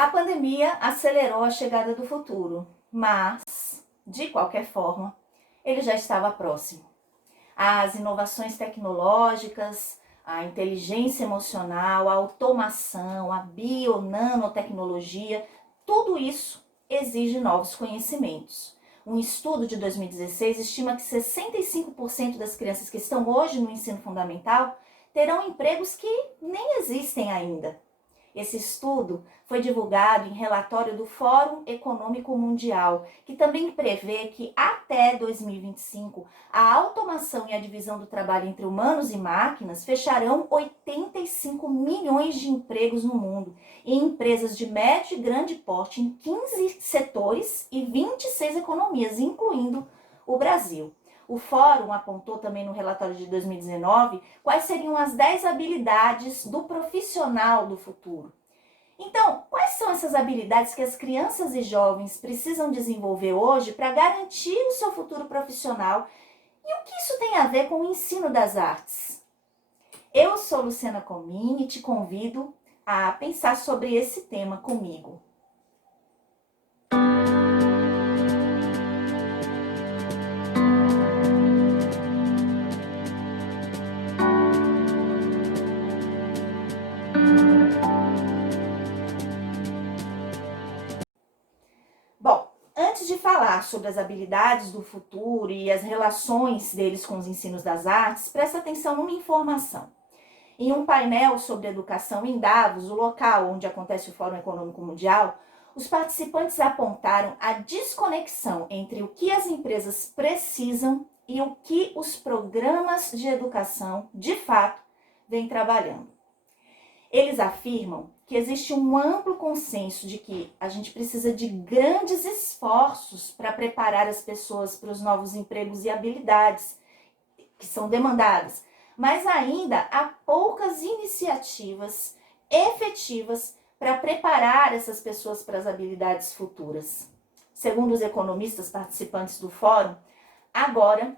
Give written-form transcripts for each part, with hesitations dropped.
A pandemia acelerou a chegada do futuro, mas, de qualquer forma, ele já estava próximo. As inovações tecnológicas, a inteligência emocional, a automação, a bio-nanotecnologia, tudo isso exige novos conhecimentos. Um estudo de 2016 estima que 65% das crianças que estão hoje no ensino fundamental terão empregos que nem existem ainda. Esse estudo foi divulgado em relatório do Fórum Econômico Mundial, que também prevê que até 2025 a automação e a divisão do trabalho entre humanos e máquinas fecharão 85 milhões de empregos no mundo, em empresas de médio e grande porte em 15 setores e 26 economias, incluindo o Brasil. O Fórum apontou também no relatório de 2019 quais seriam as 10 habilidades do profissional do futuro. Então, quais são essas habilidades que as crianças e jovens precisam desenvolver hoje para garantir o seu futuro profissional? E o que isso tem a ver com o ensino das artes? Eu sou Luciana Comini e te convido a pensar sobre esse tema comigo. Bom, antes de falar sobre as habilidades do futuro e as relações deles com os ensinos das artes, presta atenção numa informação. Em um painel sobre educação em Davos, o local onde acontece o Fórum Econômico Mundial, os participantes apontaram a desconexão entre o que as empresas precisam e o que os programas de educação, de fato, vêm trabalhando. Eles afirmam que existe um amplo consenso de que a gente precisa de grandes esforços para preparar as pessoas para os novos empregos e habilidades que são demandadas, mas ainda há poucas iniciativas efetivas para preparar essas pessoas para as habilidades futuras. Segundo os economistas participantes do fórum, agora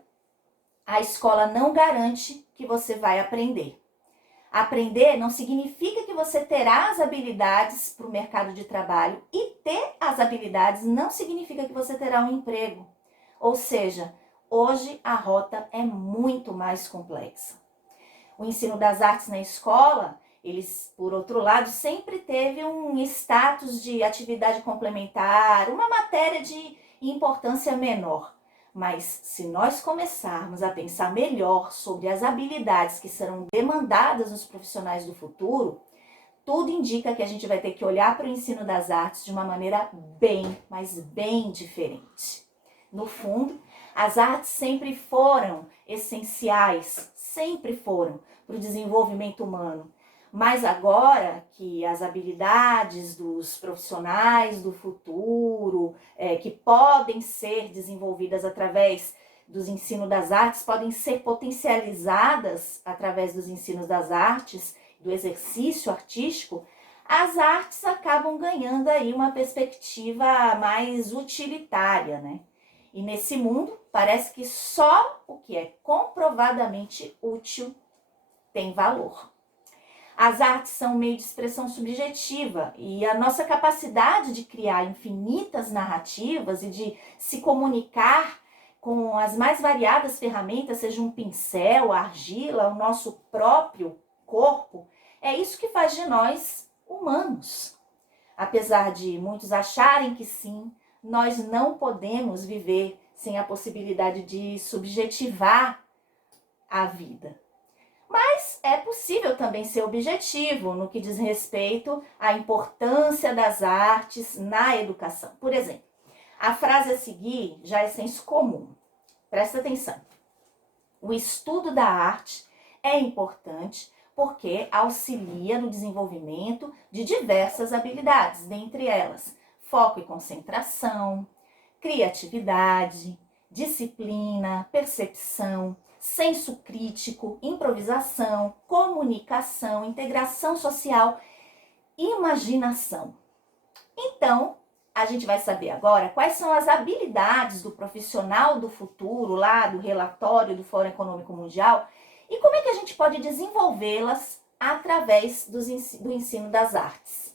a escola não garante que você vai aprender. Aprender não significa que você terá as habilidades para o mercado de trabalho e ter as habilidades não significa que você terá um emprego. Ou seja, hoje a rota é muito mais complexa. O ensino das artes na escola, eles, por outro lado, sempre teve um status de atividade complementar, uma matéria de importância menor. Mas se nós começarmos a pensar melhor sobre as habilidades que serão demandadas nos profissionais do futuro, tudo indica que a gente vai ter que olhar para o ensino das artes de uma maneira mas bem diferente. No fundo, as artes sempre foram essenciais, sempre foram para o desenvolvimento humano. Mas agora que as habilidades dos profissionais do futuro, que podem ser desenvolvidas através dos ensinos das artes, podem ser potencializadas através dos ensinos das artes, do exercício artístico, as artes acabam ganhando aí uma perspectiva mais utilitária, né? E nesse mundo, parece que só o que é comprovadamente útil tem valor. As artes são um meio de expressão subjetiva e a nossa capacidade de criar infinitas narrativas e de se comunicar com as mais variadas ferramentas, seja um pincel, a argila, o nosso próprio corpo, é isso que faz de nós humanos. Apesar de muitos acharem que sim, nós não podemos viver sem a possibilidade de subjetivar a vida. Mas é possível também ser objetivo no que diz respeito à importância das artes na educação. Por exemplo, a frase a seguir já é senso comum. Presta atenção. O estudo da arte é importante porque auxilia no desenvolvimento de diversas habilidades, dentre elas foco e concentração, criatividade, disciplina, percepção, senso crítico, improvisação, comunicação, integração social, imaginação. Então, a gente vai saber agora quais são as habilidades do profissional do futuro, lá do relatório do Fórum Econômico Mundial, e como é que a gente pode desenvolvê-las através do ensino das artes.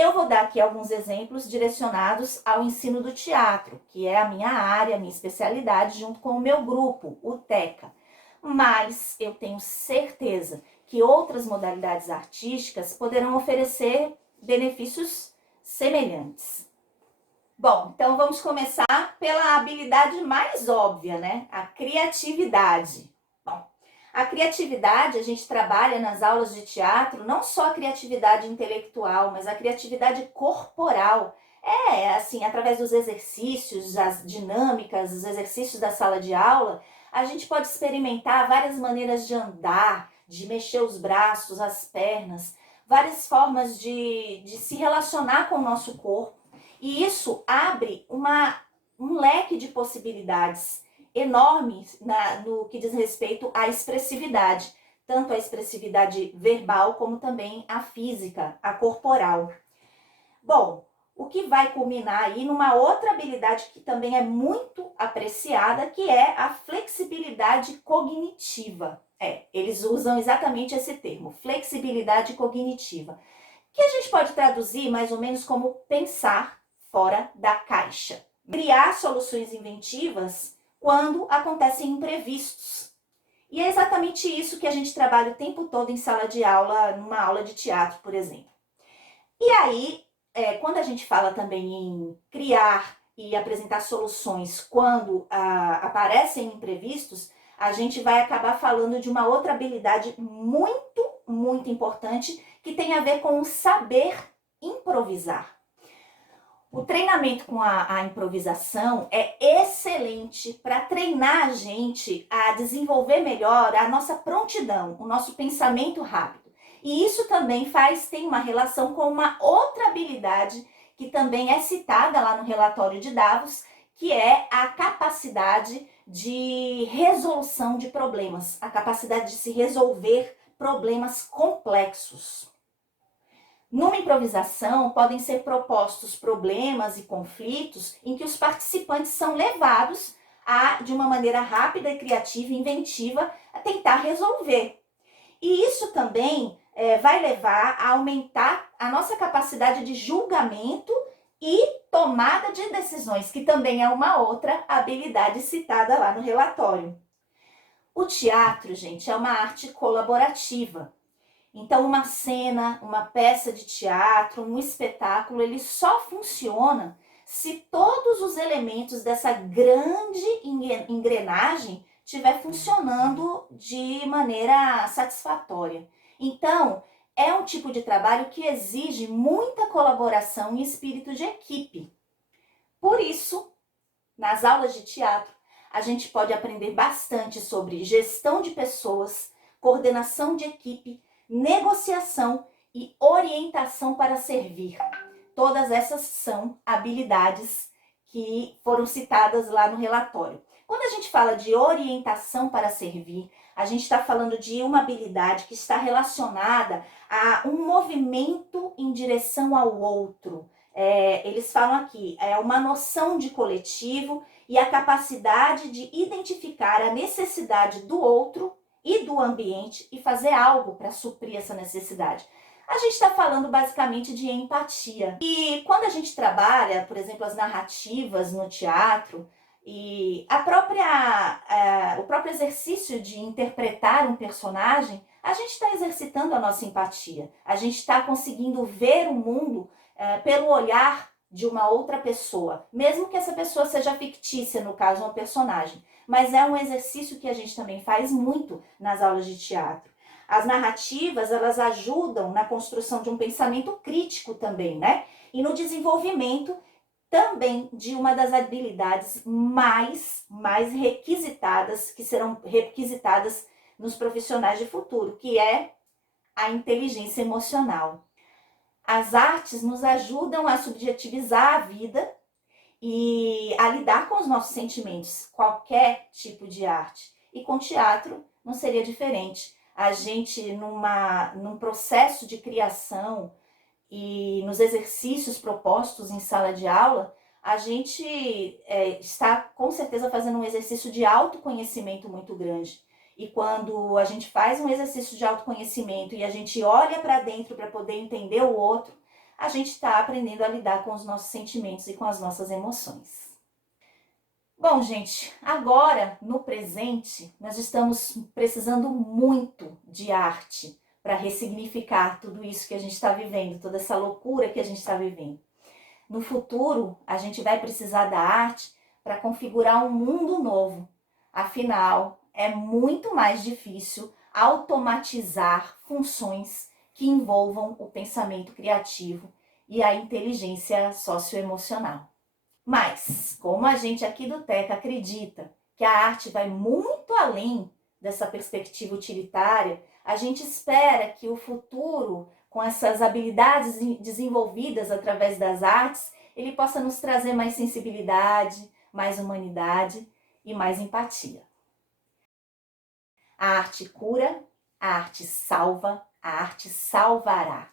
Eu vou dar aqui alguns exemplos direcionados ao ensino do teatro, que é a minha área, a minha especialidade, junto com o meu grupo, o TECA. Mas eu tenho certeza que outras modalidades artísticas poderão oferecer benefícios semelhantes. Bom, então vamos começar pela habilidade mais óbvia, né? A criatividade. Bom, a criatividade a gente trabalha nas aulas de teatro, não só a criatividade intelectual, mas a criatividade corporal. Assim, através dos exercícios, as dinâmicas, os exercícios da sala de aula, a gente pode experimentar várias maneiras de andar, de mexer os braços, as pernas, várias formas de se relacionar com o nosso corpo. E isso abre um leque de possibilidades enorme no que diz respeito à expressividade, tanto a expressividade verbal como também a física, a corporal. Bom, o que vai culminar aí numa outra habilidade que também é muito apreciada, que é a flexibilidade cognitiva. Eles usam exatamente esse termo, flexibilidade cognitiva, que a gente pode traduzir mais ou menos como pensar fora da caixa. Criar soluções inventivas quando acontecem imprevistos. E é exatamente isso que a gente trabalha o tempo todo em sala de aula, numa aula de teatro, por exemplo. E aí, quando a gente fala também em criar e apresentar soluções quando aparecem imprevistos, a gente vai acabar falando de uma outra habilidade muito, muito importante que tem a ver com o saber improvisar. O treinamento com a improvisação é excelente para treinar a gente a desenvolver melhor a nossa prontidão, o nosso pensamento rápido. E isso também tem uma relação com uma outra habilidade que também é citada lá no relatório de Davos, que é a capacidade de resolução de problemas, a capacidade de se resolver problemas complexos. Numa improvisação, podem ser propostos problemas e conflitos em que os participantes são levados de uma maneira rápida e criativa e inventiva, a tentar resolver. E isso também vai levar a aumentar a nossa capacidade de julgamento e tomada de decisões, que também é uma outra habilidade citada lá no relatório. O teatro, gente, é uma arte colaborativa. Então, uma cena, uma peça de teatro, um espetáculo, ele só funciona se todos os elementos dessa grande engrenagem estiver funcionando de maneira satisfatória. Então, é um tipo de trabalho que exige muita colaboração e espírito de equipe. Por isso, nas aulas de teatro, a gente pode aprender bastante sobre gestão de pessoas, coordenação de equipe, negociação e orientação para servir. Todas essas são habilidades que foram citadas lá no relatório. Quando a gente fala de orientação para servir, a gente está falando de uma habilidade que está relacionada a um movimento em direção ao outro. Eles falam aqui, é uma noção de coletivo e a capacidade de identificar a necessidade do outro e do ambiente e fazer algo para suprir essa necessidade. A gente está falando basicamente de empatia. E quando a gente trabalha, por exemplo, as narrativas no teatro e o próprio exercício de interpretar um personagem, a gente está exercitando a nossa empatia. A gente está conseguindo ver o mundo pelo olhar de uma outra pessoa, mesmo que essa pessoa seja fictícia, no caso, um personagem. Mas é um exercício que a gente também faz muito nas aulas de teatro. As narrativas, elas ajudam na construção de um pensamento crítico também, né? E no desenvolvimento também de uma das habilidades mais requisitadas, que serão requisitadas nos profissionais de futuro, que é a inteligência emocional. As artes nos ajudam a subjetivizar a vida e a lidar com os nossos sentimentos, qualquer tipo de arte. E com teatro não seria diferente. A gente, num processo de criação e nos exercícios propostos em sala de aula, a gente está com certeza fazendo um exercício de autoconhecimento muito grande. E quando a gente faz um exercício de autoconhecimento e a gente olha para dentro para poder entender o outro, a gente está aprendendo a lidar com os nossos sentimentos e com as nossas emoções. Bom, gente, agora, no presente, nós estamos precisando muito de arte para ressignificar tudo isso que a gente está vivendo, toda essa loucura que a gente está vivendo. No futuro, a gente vai precisar da arte para configurar um mundo novo. Afinal, é muito mais difícil automatizar funções que envolvam o pensamento criativo e a inteligência socioemocional. Mas, como a gente aqui do TECA acredita que a arte vai muito além dessa perspectiva utilitária, a gente espera que o futuro, com essas habilidades desenvolvidas através das artes, ele possa nos trazer mais sensibilidade, mais humanidade e mais empatia. A arte cura, a arte salva, a arte salvará.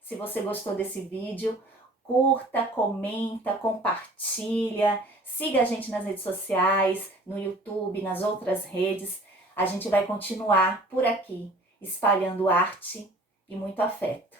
Se você gostou desse vídeo, curta, comenta, compartilha, siga a gente nas redes sociais, no YouTube, nas outras redes. A gente vai continuar por aqui, espalhando arte e muito afeto.